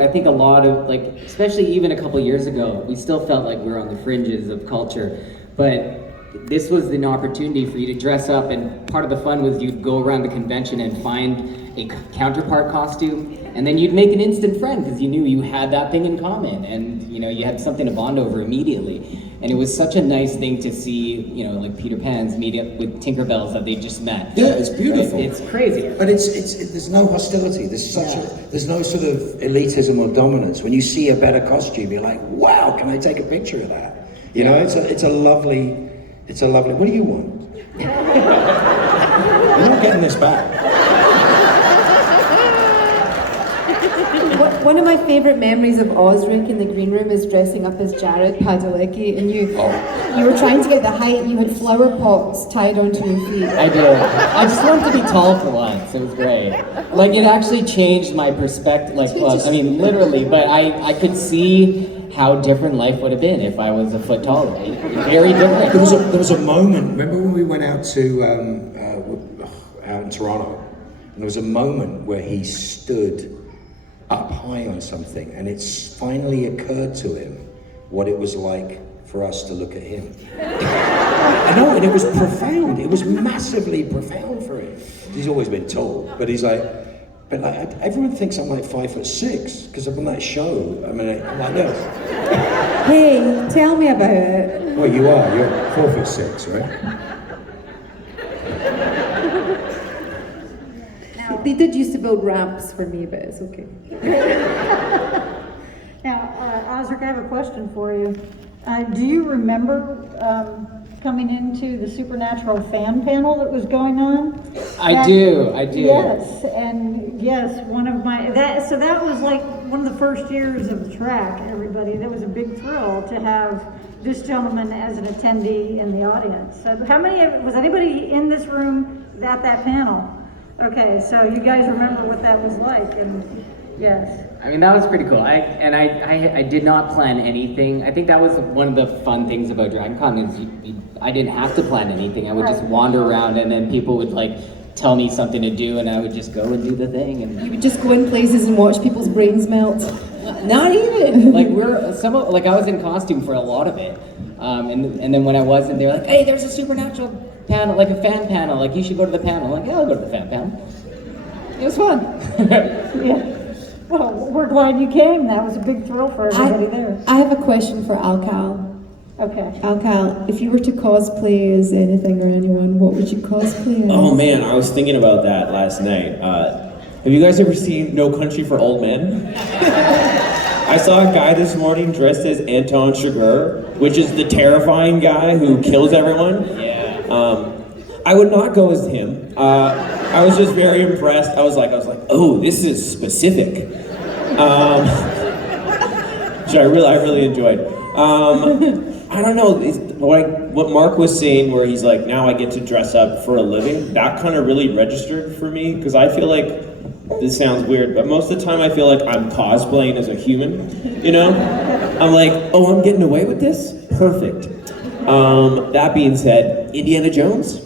I think a lot of, like, especially even a couple years ago, we still felt like we were on the fringes of culture, but this was an opportunity for you to dress up, and part of the fun was you'd go around the convention and find a counterpart costume, and then you'd make an instant friend because you knew you had that thing in common, and you know you had something to bond over immediately. And it was such a nice thing to see, you know, like Peter Pan's meet up with Tinkerbells that they just met. Yeah, it's beautiful. It's crazy. But there's no hostility. There's no sort of elitism or dominance. When you see a better costume, you're like, wow, can I take a picture of that? You know, it's a lovely. What do you want? You're not getting this back. One of my favorite memories of Osric in the green room is dressing up as Jared Padalecki, and you were trying to get the height. You had flower pots tied onto your feet. I did. I just wanted to be tall for once. It was great. Like, it actually changed my perspective. Like, well, I mean, literally, but I could see how different life would have been if I was a foot taller. Very different. There was a moment. Remember when we went out to out in Toronto, and there was a moment where he stood up high on something, and it's finally occurred to him what it was like for us to look at him. I know, and it was profound. It was massively profound for him. He's always been tall, but he's like, everyone thinks I'm like 5'6" because I'm on that show. I mean, I'm like this. Hey, tell me about it. Well, you are. You're 4'6", right? They did used to build ramps for me, but it's okay. Now, Osric, I have a question for you. Do you remember coming into the Supernatural fan panel that was going on? I do. Yes, and yes, so that was like one of the first years of the track, everybody. That was a big thrill to have this gentleman as an attendee in the audience. So was anybody in this room at that panel? Okay, so you guys remember what that was like, and yes. I mean, that was pretty cool. I did not plan anything. I think that was one of the fun things about DragonCon is I didn't have to plan anything. I would just wander around, and then people would like tell me something to do, and I would just go and do the thing. And you would just go in places and watch people's brains melt. Not even. Like I was in costume for a lot of it, and then when I wasn't, they were like, "Hey, there's a Supernatural panel, like a fan panel. Like you should go to the panel." I'm like, "Yeah, I'll go to the fan panel." It was fun. Yeah. Well, we're glad you came. That was a big thrill for everybody there. I have a question for Alcal. Okay. Alcal, if you were to cosplay as anything or anyone, what would you cosplay as? Oh man, I was thinking about that last night. Have you guys ever seen No Country for Old Men? I saw a guy this morning dressed as Anton Chigurh, which is the terrifying guy who kills everyone. Yeah. I would not go as him. I was just very impressed. I was like, oh, this is specific. Which I really enjoyed. I don't know, what Mark was saying where he's like, now I get to dress up for a living, that kind of really registered for me, because I feel like, this sounds weird, but most of the time I feel like I'm cosplaying as a human, you know? I'm like, oh, I'm getting away with this? Perfect. That being said, Indiana Jones?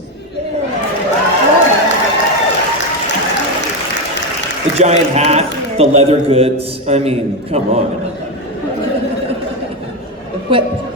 The giant hat, the leather goods, I mean, come on. Whip.